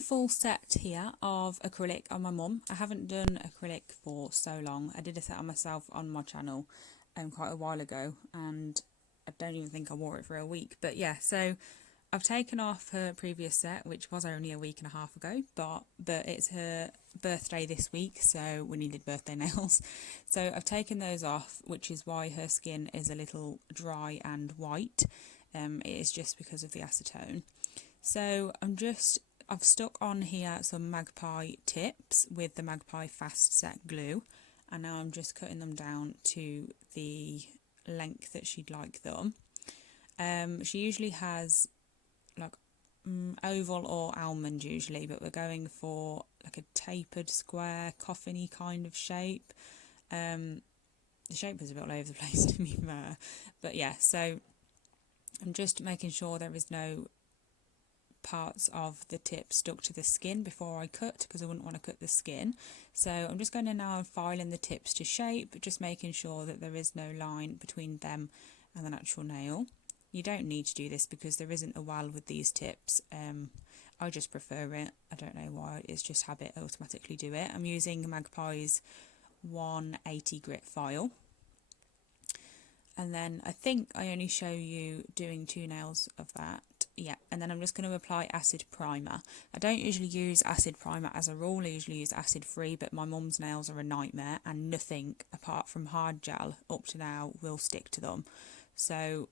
a full set here of acrylic on my mum. I haven't done acrylic for so long. I did a set on myself on my channel quite a while ago, and I don't even think I wore it for a week. But yeah, so I've taken off her previous set, which was only a week and a half ago, but it's her birthday this week, so we needed birthday nails. So I've taken those off, which is why her skin is a little dry and white. It is just because of the acetone. So I've stuck on here some Magpie tips with the Magpie Fast Set glue, and now I'm just cutting them down to the length that she'd like them. She usually has like oval or almond usually, but we're going for like a tapered square coffin-y kind of shape. The shape was a bit all over the place to be fair, but yeah, so I'm just making sure there is no parts of the tip stuck to the skin before I cut, because I wouldn't want to cut the skin. So I'm just going to now filing the tips to shape, just making sure that there is no line between them and the actual nail. You don't need to do this because there isn't a well with these tips. I just prefer it. I don't know why, it's just habit, I automatically do it. I'm using Magpie's 180 grit file. And then I think I only show you doing 2 nails of that. Yeah, and then I'm just going to apply acid primer. I don't usually use acid primer as a rule, I usually use acid free, but my mum's nails are a nightmare and nothing apart from hard gel up to now will stick to them. So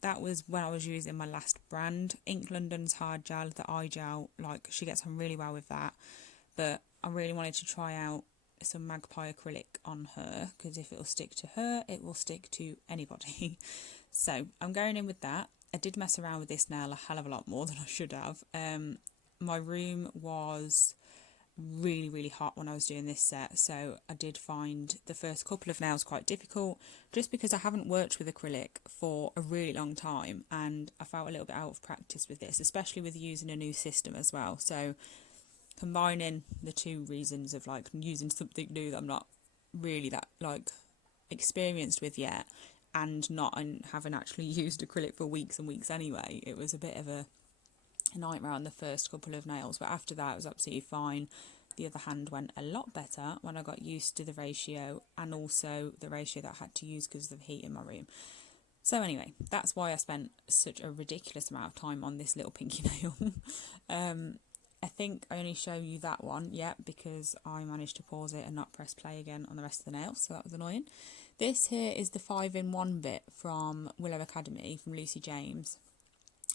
that was when I was using my last brand, Ink London's hard gel, the eye gel, like she gets on really well with that. But I really wanted to try out some Magpie acrylic on her, because if it will stick to her, it will stick to anybody. So I'm going in with that. I did mess around with this nail a hell of a lot more than I should have. My room was really hot when I was doing this set, so I did find the first couple of nails quite difficult, just because I haven't worked with acrylic for a really long time, and I felt a little bit out of practice with this, especially with using a new system as well. So combining the two reasons of like using something new that I'm not really that like experienced with yet, and having actually used acrylic for weeks and weeks anyway, it was a bit of a nightmare on the first couple of nails, but after that it was absolutely fine. The other hand went a lot better when I got used to the ratio, and also the ratio that I had to use because of the heat in my room. So anyway, that's why I spent such a ridiculous amount of time on this little pinky nail. I think I only show you that one yet because I managed to pause it and not press play again on the rest of the nails, so that was annoying. This here is the 5-in-1 bit from Willow Academy, from Lucy James.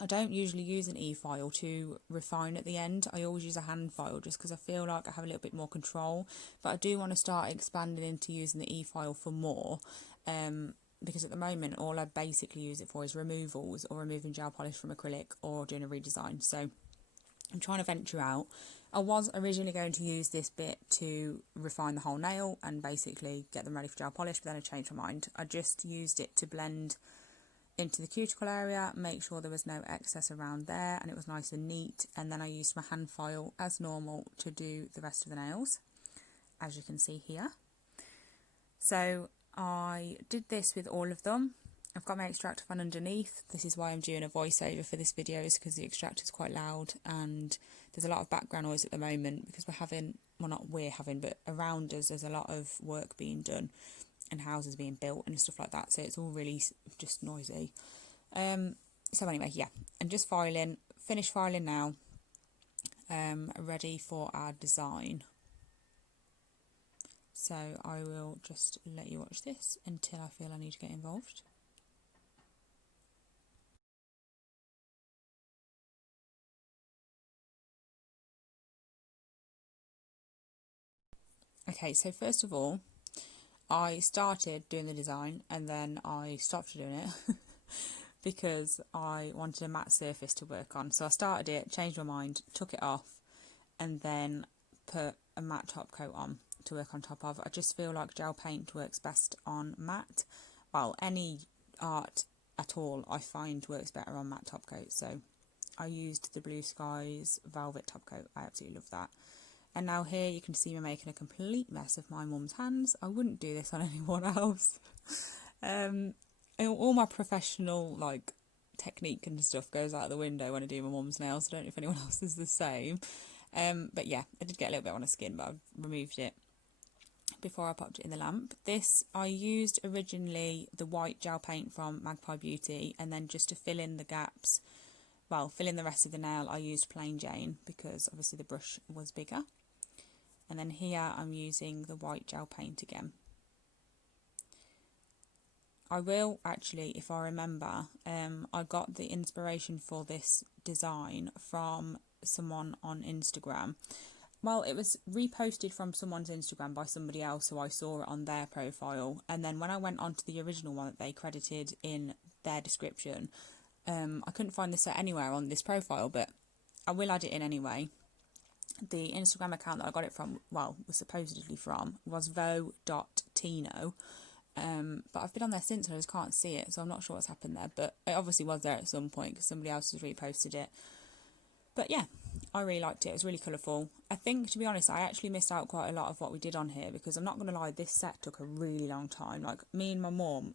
I don't usually use an e-file to refine at the end. I always use a hand file just because I feel like I have a little bit more control, but I do want to start expanding into using the e-file for more, because at the moment all I basically use it for is removals, or removing gel polish from acrylic, or doing a redesign. So I'm trying to venture out. I was originally going to use this bit to refine the whole nail and basically get them ready for gel polish, but then I changed my mind. I just used it to blend into the cuticle area, make sure there was no excess around there and it was nice and neat, and then I used my hand file as normal to do the rest of the nails, as you can see here. So I did this with all of them. I've got my extractor fan underneath. This is why I'm doing a voiceover for this video, is because the extractor is quite loud and there's a lot of background noise at the moment because we're having, well not we're having, but around us there's a lot of work being done and houses being built and stuff like that, so it's all really just noisy. So anyway, yeah, I'm just filing, finished filing now, ready for our design. So I will just let you watch this until I feel I need to get involved. Okay, so first of all, I started doing the design and then I stopped doing it because I wanted a matte surface to work on. So I started it, changed my mind, took it off, and then put a matte top coat on to work on top of. I just feel like gel paint works best on matte. Well, any art at all I find works better on matte top coat. So I used the Blue Skies Velvet top coat. I absolutely love that. And now here you can see me making a complete mess of my mum's hands. I wouldn't do this on anyone else. All my professional like technique and stuff goes out the window when I do my mum's nails. I don't know if anyone else is the same. But yeah, I did get a little bit on her skin, but I removed it before I popped it in the lamp. This, I used originally the white gel paint from Magpie Beauty, and then just to fill in the gaps, well, fill in the rest of the nail, I used Plain Jane because obviously the brush was bigger. And then here I'm using the white gel paint again. I will actually, if I remember, I got the inspiration for this design from someone on Instagram. Well, it was reposted from someone's Instagram by somebody else, so I saw it on their profile. And then when I went onto the original one that they credited in their description, I couldn't find the set anywhere on this profile, but I will add it in anyway. The Instagram account that I got it from, well, was supposedly from, was vo.tino. But I've been on there since and I just can't see it, so I'm not sure what's happened there. But it obviously was there at some point because somebody else has reposted it. But yeah, I really liked it. It was really colourful. I think, to be honest, I actually missed out quite a lot of what we did on here because I'm not going to lie, this set took a really long time. Like, me and my mum,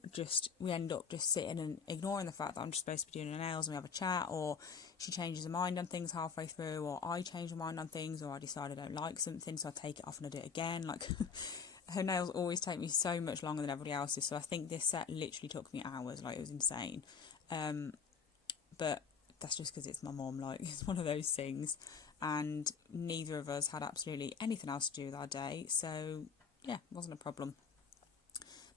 we end up just sitting and ignoring the fact that I'm just supposed to be doing her nails and we have a chat, or she changes her mind on things halfway through, or I change my mind on things, or I decide I don't like something, so I take it off and I do it again. Like, her nails always take me so much longer than everybody else's, so I think this set literally took me hours. Like, it was insane. But that's just because it's my mum, like, it's one of those things, and neither of us had absolutely anything else to do with our day, so yeah, it wasn't a problem.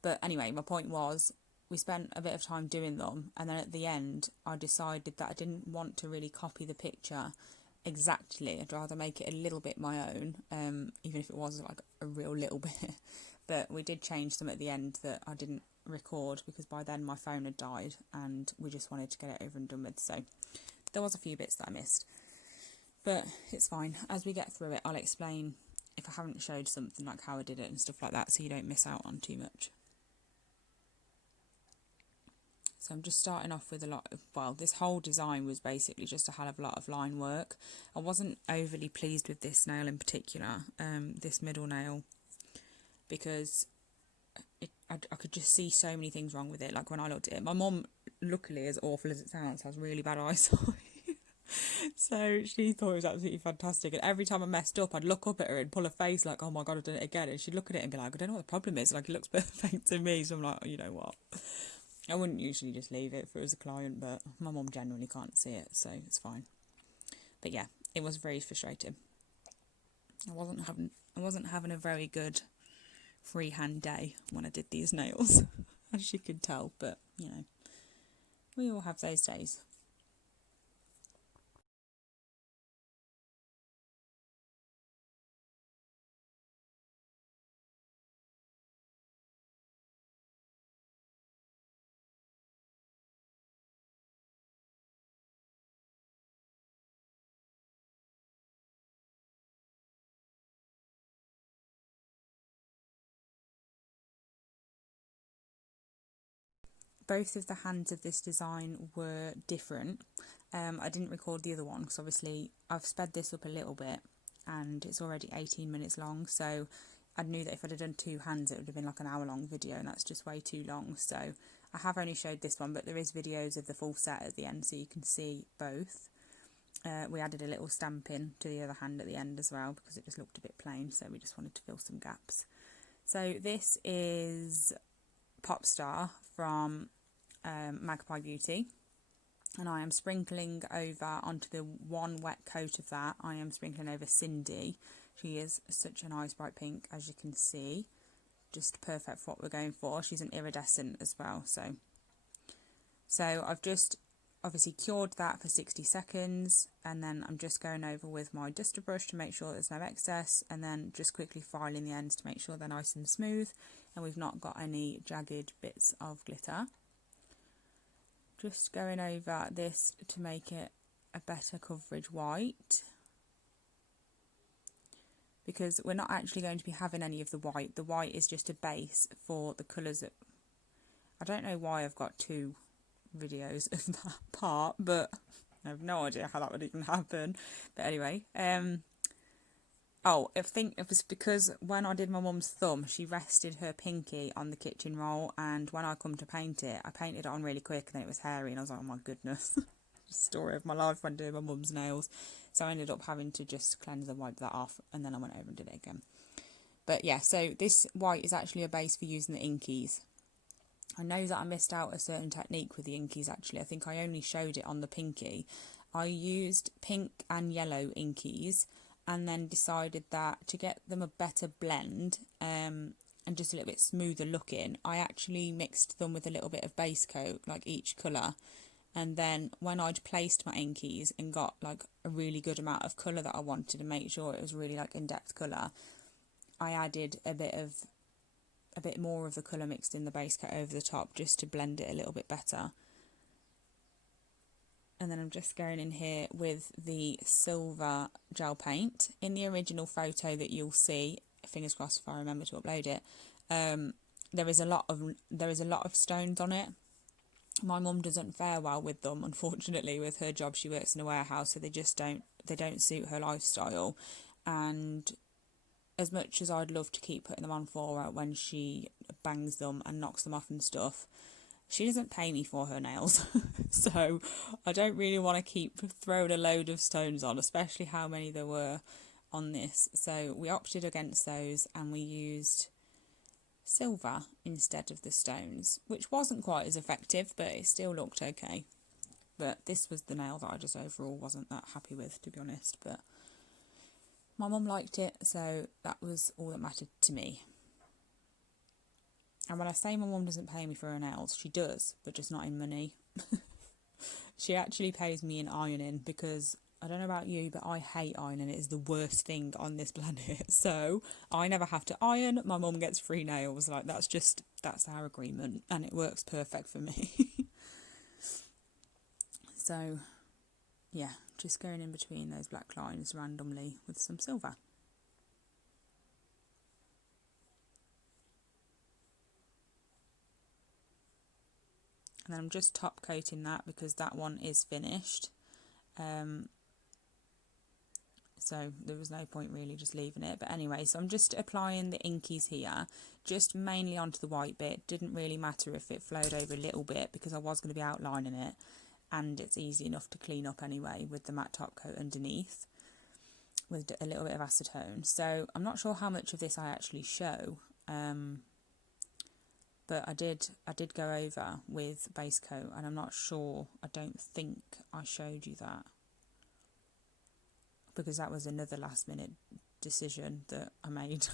But anyway, my point was, we spent a bit of time doing them, and then at the end I decided that I didn't want to really copy the picture exactly. I'd rather make it a little bit my own, even if it was like a real little bit. But we did change some at the end that I didn't record because by then my phone had died and we just wanted to get it over and done with, so there was a few bits that I missed, but it's fine. As we get through it, I'll explain if I haven't showed something, like how I did it and stuff like that, so you don't miss out on too much. So I'm just starting off with a lot of, well, this whole design was basically just a hell of a lot of line work. I wasn't overly pleased with this nail in particular, this middle nail, because I could just see so many things wrong with it. Like, when I looked at it, my mum, luckily, as awful as it sounds, has really bad eyesight. So she thought it was absolutely fantastic, and every time I messed up I'd look up at her and pull her face like, oh my god, I've done it again, and she'd look at it and be like, I don't know what the problem is, like, it looks perfect to me. So I'm like, oh, you know what, I wouldn't usually just leave it if it was a client, but my mum generally can't see it, so it's fine. But yeah, it was very frustrating. I wasn't having a very good freehand day when I did these nails, as you can tell, but you know, we all have those days. Both of the hands of this design were different. I didn't record the other one because obviously I've sped this up a little bit and it's already 18 minutes long, so I knew that if I'd have done two hands it would have been like an hour long video, and that's just way too long. So I have only showed this one, but there is videos of the full set at the end so you can see both. We added a little stamping to the other hand at the end as well because it just looked a bit plain, so we just wanted to fill some gaps. So this is Popstar from Magpie Beauty, and I am sprinkling over onto the one wet coat of that, I am sprinkling over Cindy. She is such a nice bright pink, as you can see, just perfect for what we're going for. She's an iridescent as well, so I've just obviously cured that for 60 seconds, and then I'm just going over with my duster brush to make sure there's no excess, and then just quickly filing the ends to make sure they're nice and smooth and we've not got any jagged bits of glitter. Just going over this to make it a better coverage white, because we're not actually going to be having any of the white. The white is just a base for the colours that... I don't know why I've got two videos of that part, but I have no idea how that would even happen. But anyway, oh, I think it was because when I did my mum's thumb, she rested her pinky on the kitchen roll, and when I come to paint it, I painted it on really quick and then it was hairy and I was like, oh my goodness. Story of my life when doing my mum's nails. So I ended up having to just cleanse and wipe that off, and then I went over and did it again. But yeah, so this white is actually a base for using the inkies. I know that I missed out a certain technique with the inkies actually. I think I only showed it on the pinky. I used pink and yellow inkies, and then decided that to get them a better blend and just a little bit smoother looking, I actually mixed them with a little bit of base coat, like each colour. And then when I'd placed my inkies and got like a really good amount of colour that I wanted to make sure it was really like in-depth colour, I added a bit more of the colour mixed in the base coat over the top just to blend it a little bit better. And then I'm just going in here with the silver gel paint. In the original photo that you'll see, fingers crossed if I remember to upload it, there is a lot of stones on it. My mum doesn't fare well with them, unfortunately. With her job, she works in a warehouse, so they don't suit her lifestyle. And as much as I'd love to keep putting them on for her when she bangs them and knocks them off and stuff, she doesn't pay me for her nails. So I don't really want to keep throwing a load of stones on, especially how many there were on this. So we opted against those and we used silver instead of the stones, which wasn't quite as effective, but it still looked okay. But this was the nail that I just overall wasn't that happy with, to be honest. But my mum liked it, so that was all that mattered to me. And when I say my mum doesn't pay me for her nails, she does, but just not in money. She actually pays me in ironing, because I don't know about you, but I hate ironing. It is the worst thing on this planet. So I never have to iron. My mum gets free nails. Like, that's our agreement, and it works perfect for me. So yeah, just going in between those black lines randomly with some silver. And then I'm just top coating that because that one is finished. So there was no point really just leaving it. But anyway, so I'm just applying the inkies here, just mainly onto the white bit. Didn't really matter if it flowed over a little bit because I was going to be outlining it, and it's easy enough to clean up anyway with the matte top coat underneath with a little bit of acetone. So I'm not sure how much of this I actually show, but I did go over with base coat, and I'm not sure, I don't think I showed you that, because that was another last minute decision that I made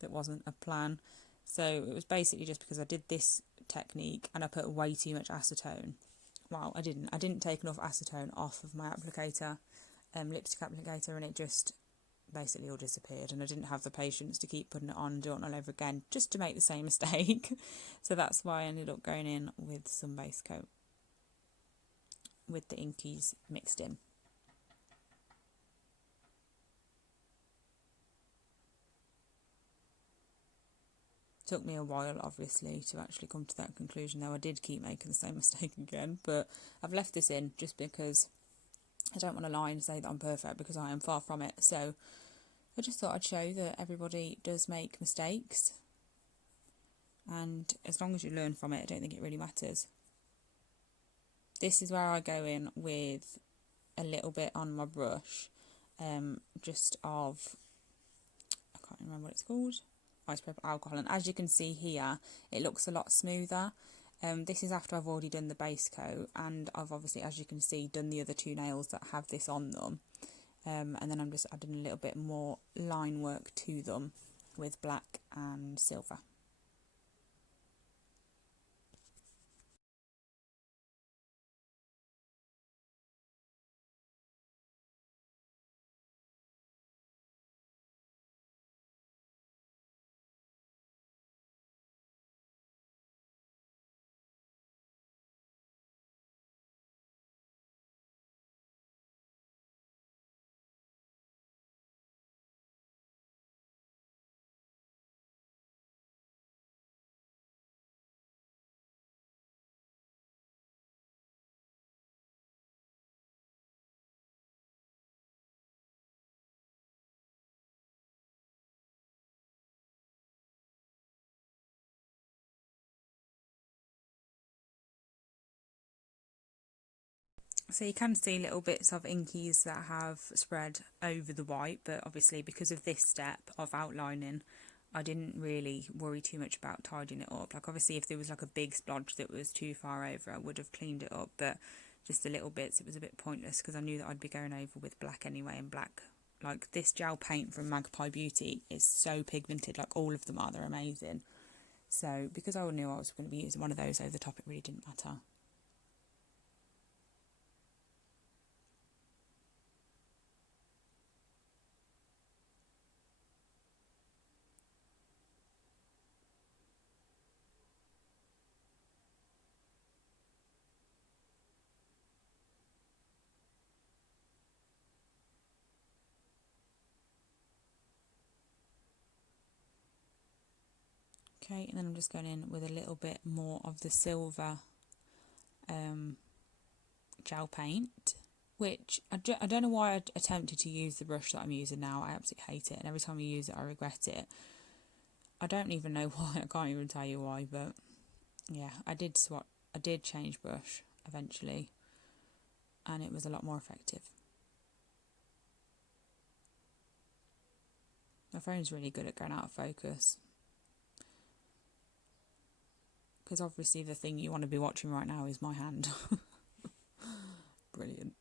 that wasn't a plan. So it was basically just because I did this technique and I put way too much acetone. Well, I didn't take enough acetone off of my applicator, lipstick applicator, and it just basically all disappeared, and I didn't have the patience to keep putting it on and doing it all over again just to make the same mistake. So that's why I ended up going in with some base coat with the inkies mixed in. Took me a while, obviously, to actually come to that conclusion, though I did keep making the same mistake again. But I've left this in just because I don't want to lie and say that I'm perfect, because I am far from it. So I just thought I'd show that everybody does make mistakes, and as long as you learn from it, I don't think it really matters. This is where I go in with a little bit on my brush, just of, I can't remember what it's called, isopropyl alcohol, and as you can see here, it looks a lot smoother. This is after I've already done the base coat, and I've obviously, as you can see, done the other two nails that have this on them. And then I'm just adding a little bit more line work to them with black and silver. So you can see little bits of inkies that have spread over the white, but obviously because of this step of outlining, I didn't really worry too much about tidying it up. Like obviously if there was like a big splodge that was too far over, I would have cleaned it up, but just the little bits, it was a bit pointless because I knew that I'd be going over with black anyway, and black, like this gel paint from Magpie Beauty is so pigmented, like all of them are, they're amazing. So because I knew I was going to be using one of those over the top, it really didn't matter. Okay, and then I'm just going in with a little bit more of the silver gel paint, which I don't know why I attempted to use the brush that I'm using now. I absolutely hate it, and every time I use it I regret it. I don't even know why, I can't even tell you why, but yeah, I did change brush eventually, and it was a lot more effective. My phone's really good at going out of focus, because obviously the thing you want to be watching right now is my hand. Brilliant.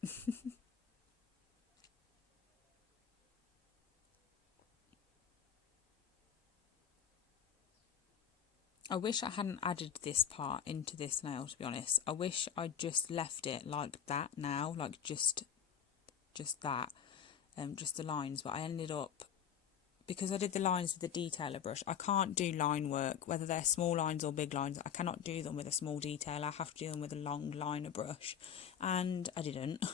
I wish I hadn't added this part into this nail, to be honest. I wish I'd just left it like that now, like just that, just the lines. But I ended up, because I did the lines with the detailer brush, I can't do line work, whether they're small lines or big lines. I cannot do them with a small detailer. I have to do them with a long liner brush, and I didn't.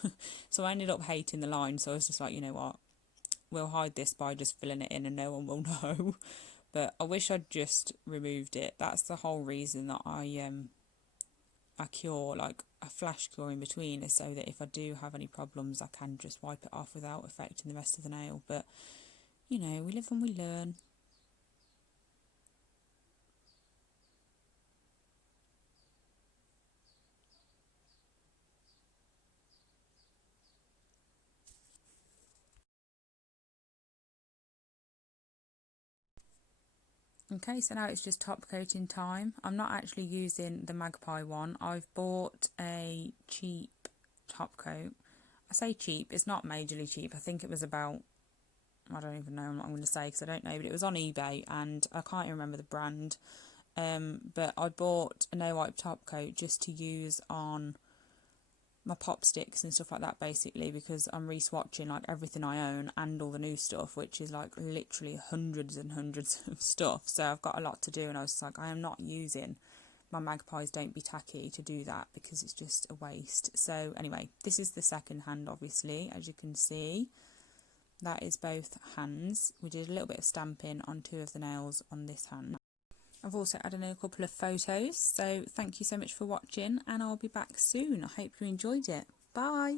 So I ended up hating the line. So I was just like, you know what, we'll hide this by just filling it in and no one will know. But I wish I'd just removed it. That's the whole reason that I cure, like a flash cure in between, is so that if I do have any problems I can just wipe it off without affecting the rest of the nail. But you know, we live and we learn. Okay, so now it's just top coating time. I'm not actually using the Magpie one. I've bought a cheap top coat. I say cheap, it's not majorly cheap. I think it was about, I don't even know what I'm going to say because I don't know, but it was on eBay and I can't even remember the brand. But I bought a no wipe top coat just to use on my pop sticks and stuff like that, basically, because I'm re-swatching like everything I own and all the new stuff, which is like literally hundreds and hundreds of stuff. So I've got a lot to do, and I was like, I am not using my Magpies Don't Be Tacky to do that because it's just a waste. So anyway, this is the second hand, obviously, as you can see. That is both hands. We did a little bit of stamping on two of the nails on this hand. I've also added in a couple of photos, so thank you so much for watching, and I'll be back soon. I hope you enjoyed it. Bye!